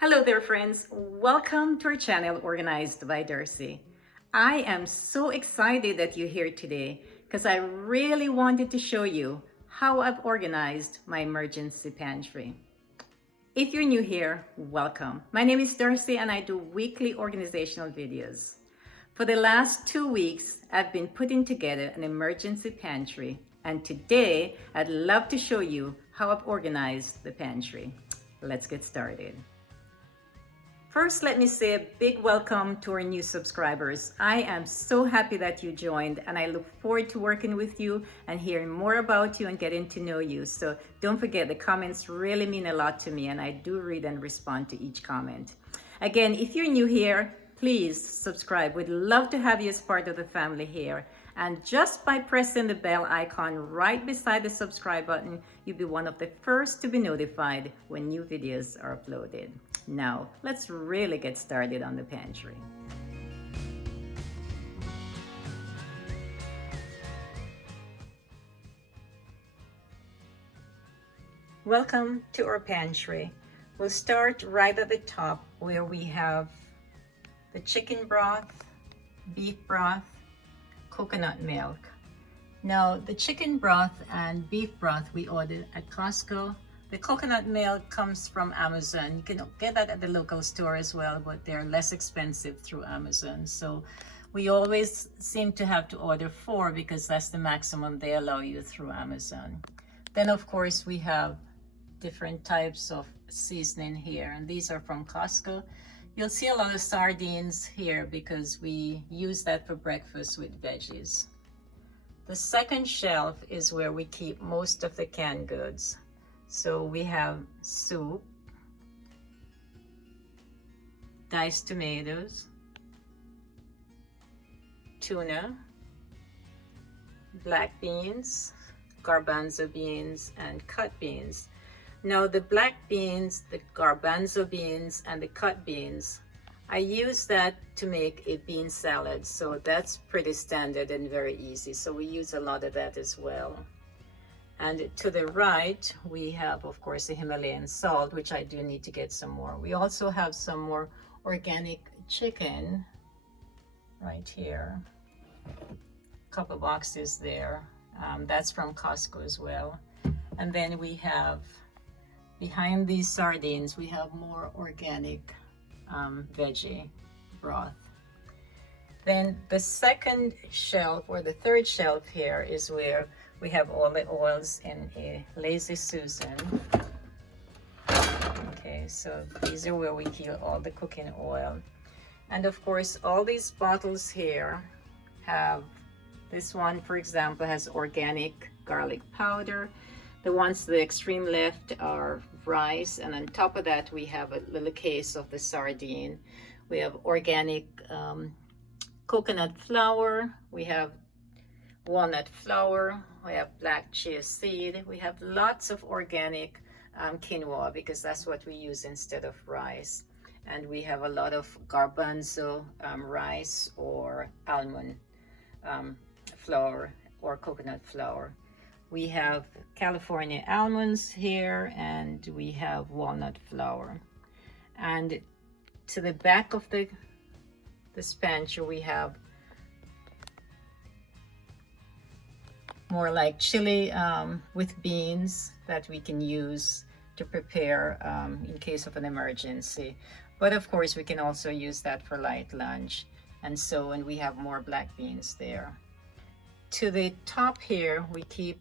Hello there, friends. Welcome to our channel, Organized by Darci. I am so excited that you're here today because I really wanted to show you how I've organized my emergency pantry. If you're new here, welcome. My name is Darci and I do weekly organizational videos. For the last 2 weeks, I've been putting together an emergency pantry, and today I'd love to show you how I've organized the pantry. Let's get started. First, let me say a big welcome to our new subscribers. I am so happy that you joined, and I look forward to working with you and hearing more about you and getting to know you. So don't forget, the comments really mean a lot to me, and I do read and respond to each comment. Again, if you're new here, please subscribe. We'd love to have you as part of the family here. And just by pressing the bell icon right beside the subscribe button, you'll be one of the first to be notified when new videos are uploaded. Now, let's really get started on the pantry. Welcome to our pantry. We'll start right at the top where we have the chicken broth, beef broth, coconut milk. Now, the chicken broth and beef broth we ordered at Costco. The coconut milk comes from Amazon. You can get that at the local store as well, but they're less expensive through Amazon. So we always seem to have to order 4 because that's the maximum they allow you through Amazon. Then of course we have different types of seasoning here, and these are from Costco. You'll see a lot of sardines here because we use that for breakfast with veggies. The second shelf is where we keep most of the canned goods. So we have soup, diced tomatoes, tuna, black beans, garbanzo beans, and cut beans. Now the black beans, the garbanzo beans, and the cut beans, I use that to make a bean salad. So that's pretty standard and very easy. So we use a lot of that as well. And to the right, we have, of course, the Himalayan salt, which I do need to get some more. We also have some more organic chicken right here. A couple boxes there. That's from Costco as well. And then we have, behind these sardines, we have more organic veggie broth. Then the second shelf, or the third shelf here, is where we have all the oils in a Lazy Susan. Okay, so these are where we keep all the cooking oil. And of course, all these bottles here have, this one, for example, has organic garlic powder. The ones to the extreme left are rice, and on top of that, we have a little case of the sardine. We have organic coconut flour. We have walnut flour. We have black chia seed. We have lots of organic quinoa because that's what we use instead of rice. And we have a lot of garbanzo rice or almond flour or coconut flour. We have California almonds here, and we have walnut flour. And to the back of this pantry, we have more like chili with beans that we can use to prepare in case of an emergency. But of course, we can also use that for light lunch. And so, and we have more black beans there. To the top here, we keep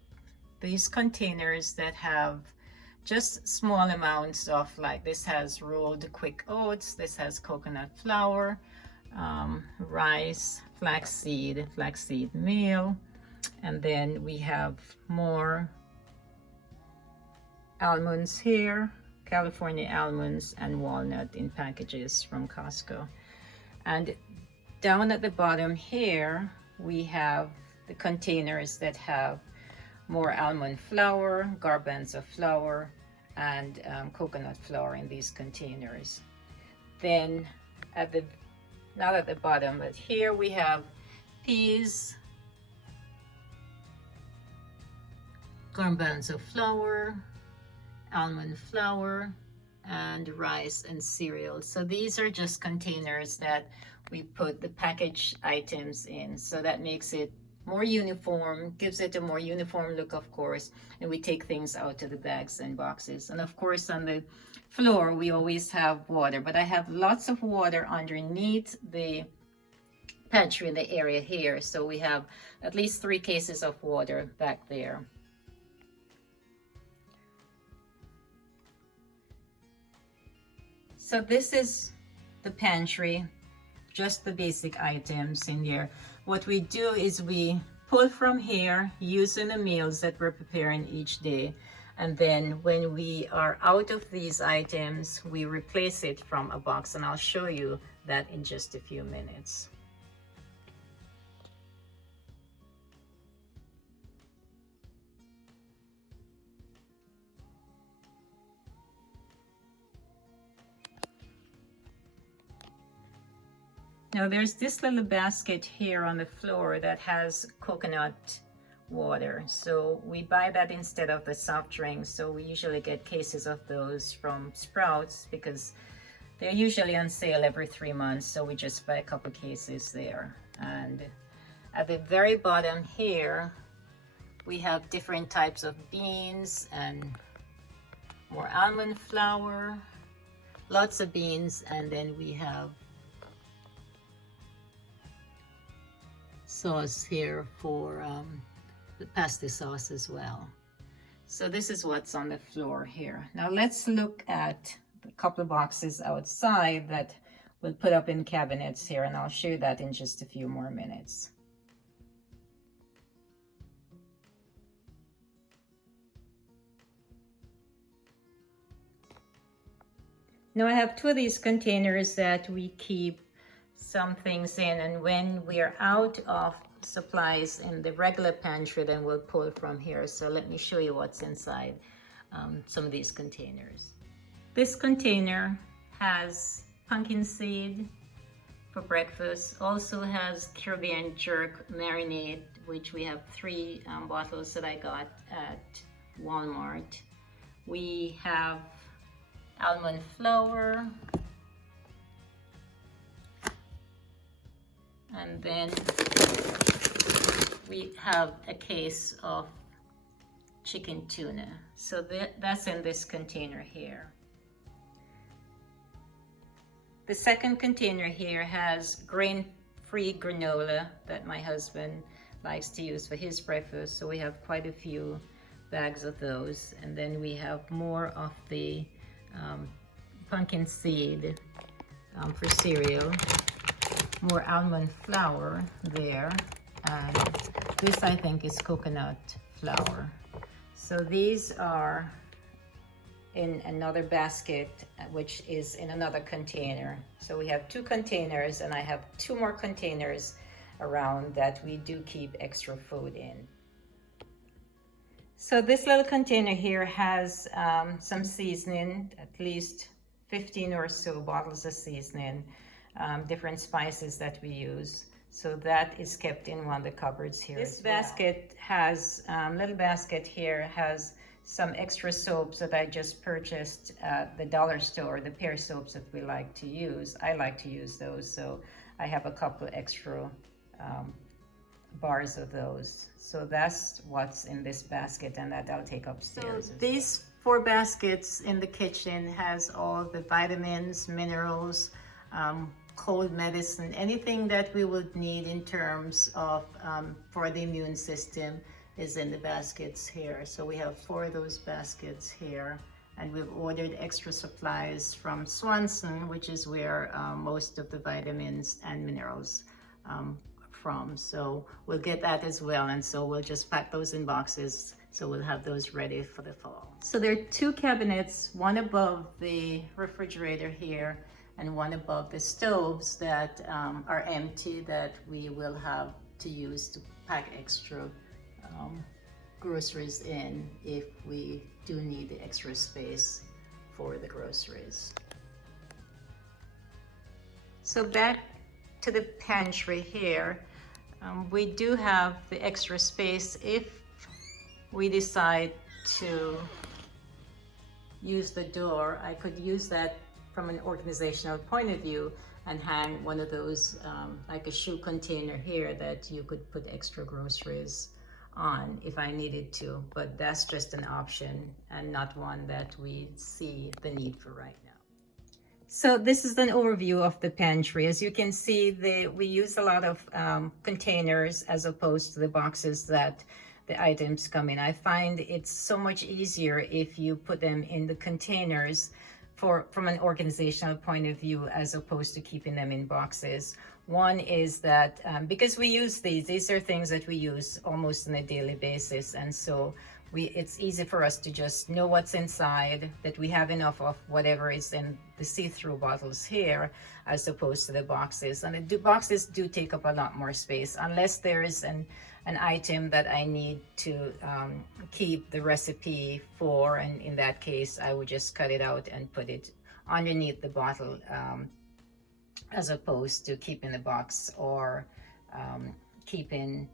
these containers that have just small amounts of, like this has rolled quick oats, this has coconut flour, rice, flaxseed meal, and then we have more almonds here, California almonds and walnut in packages from Costco. And down at the bottom here, we have the containers that have more almond flour, garbanzo flour, and coconut flour in these containers. Then not at the bottom, but here we have peas, garbanzo flour, almond flour, and rice and cereal. So these are just containers that we put the packaged items in. So that makes it more uniform, gives it a more uniform look, of course, and we take things out of the bags and boxes. And of course, on the floor, we always have water, but I have lots of water underneath the pantry in the area here. So we have at least 3 cases of water back there. So this is the pantry, just the basic items in here. What we do is we pull from here using the meals that we're preparing each day. And then when we are out of these items, we replace it from a box. And I'll show you that in just a few minutes. Now there's this little basket here on the floor that has coconut water. So we buy that instead of the soft drinks. So we usually get cases of those from Sprouts because they're usually on sale every 3 months. So we just buy a couple cases there. And at the very bottom here, we have different types of beans and more almond flour, lots of beans, and then we have sauce here for the pasta sauce as well. So this is what's on the floor here. Now let's look at a couple of boxes outside that we'll put up in cabinets here, and I'll show you that in just a few more minutes. Now I have 2 of these containers that we keep some things in, and when we are out of supplies in the regular pantry, then we'll pull from here. So let me show you what's inside some of these containers. This container has pumpkin seed for breakfast, also has Caribbean jerk marinade, which we have 3 bottles that I got at Walmart. We have almond flour, and then we have a case of chicken tuna. So that's in this container here. The second container here has grain-free granola that my husband likes to use for his breakfast. So we have quite a few bags of those. And then we have more of the pumpkin seed for cereal. More almond flour there, and this I think is coconut flour. So these are in another basket, which is in another container. So we have 2 containers, and I have 2 more containers around that we do keep extra food in. So this little container here has some seasoning, at least 15 or so bottles of seasoning. Different spices that we use. So that is kept in one of the cupboards here. This basket has, little basket here has some extra soaps that I just purchased at the dollar store, the pear soaps that we like to use. I like to use those, so I have a couple extra bars of those. So that's what's in this basket, and that I'll take upstairs. So these 4 baskets in the kitchen has all the vitamins, minerals, cold medicine, anything that we would need in terms of for the immune system is in the baskets here. So we have 4 of those baskets here, and we've ordered extra supplies from Swanson, which is where most of the vitamins and minerals from. So we'll get that as well, and so we'll just pack those in boxes so we'll have those ready for the fall. So there are 2 cabinets, one above the refrigerator here and one above the stoves that are empty, that we will have to use to pack extra groceries in if we do need the extra space for the groceries. So back to the pantry here, we do have the extra space if we decide to use the door, I could use that from an organizational point of view and hang one of those, like a shoe container here that you could put extra groceries on if I needed to, but that's just an option and not one that we see the need for right now. So this is an overview of the pantry. As you can see, we use a lot of containers as opposed to the boxes that the items come in. I find it's so much easier if you put them in the containers from an organizational point of view as opposed to keeping them in boxes. One is that because we use these are things that we use almost on a daily basis, and so it's easy for us to just know what's inside, that we have enough of whatever is in the see-through bottles here as opposed to the boxes. And the boxes do take up a lot more space unless there is an item that I need to keep the recipe for, and in that case I would just cut it out and put it underneath the bottle as opposed to keeping the box or keeping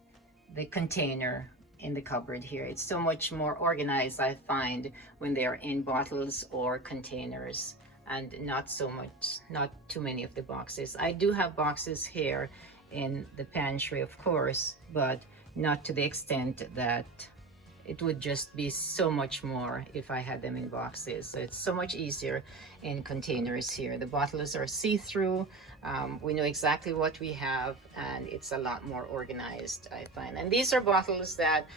the container in the cupboard here. It's so much more organized, I find, when they are in bottles or containers and not too many of the boxes. I do have boxes here in the pantry, of course, but not to the extent that it would just be so much more if I had them in boxes. So it's so much easier in containers here. The bottles are see-through. We know exactly what we have, and it's a lot more organized, I find. And these are bottles that,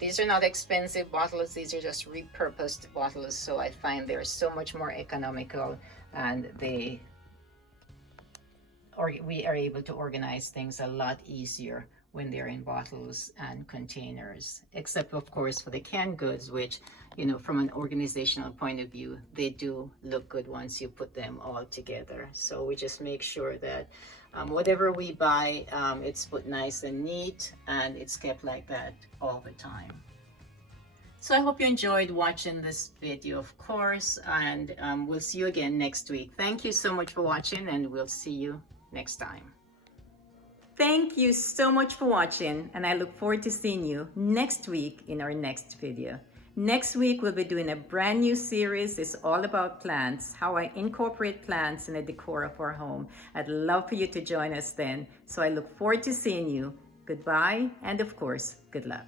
these are not expensive bottles. These are just repurposed bottles. So I find they're so much more economical, and we are able to organize things a lot easier when they're in bottles and containers, except of course for the canned goods, which, you know, from an organizational point of view, they do look good once you put them all together. So we just make sure that whatever we buy, it's put nice and neat, and it's kept like that all the time. So I hope you enjoyed watching this video, of course, and we'll see you again next week. Thank you so much for watching, and we'll see you next time. Thank you so much for watching, and I look forward to seeing you next week in our next video. Next week, we'll be doing a brand new series. It's all about plants, how I incorporate plants in the decor of our home. I'd love for you to join us then. So I look forward to seeing you. Goodbye, and of course, good luck.